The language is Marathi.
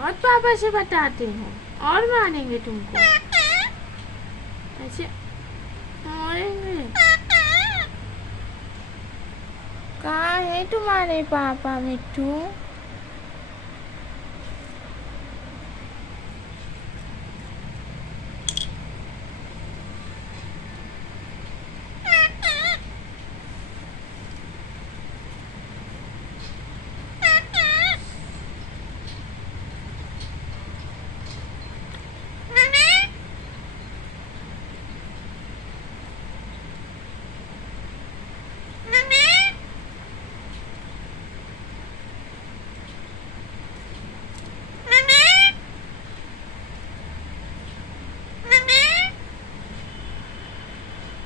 बहुत पापा से बताते हो और मारेंगे तुमको। ऐसे मारेंगे। कहाँ है तुम्हारे पापा मिट्टू?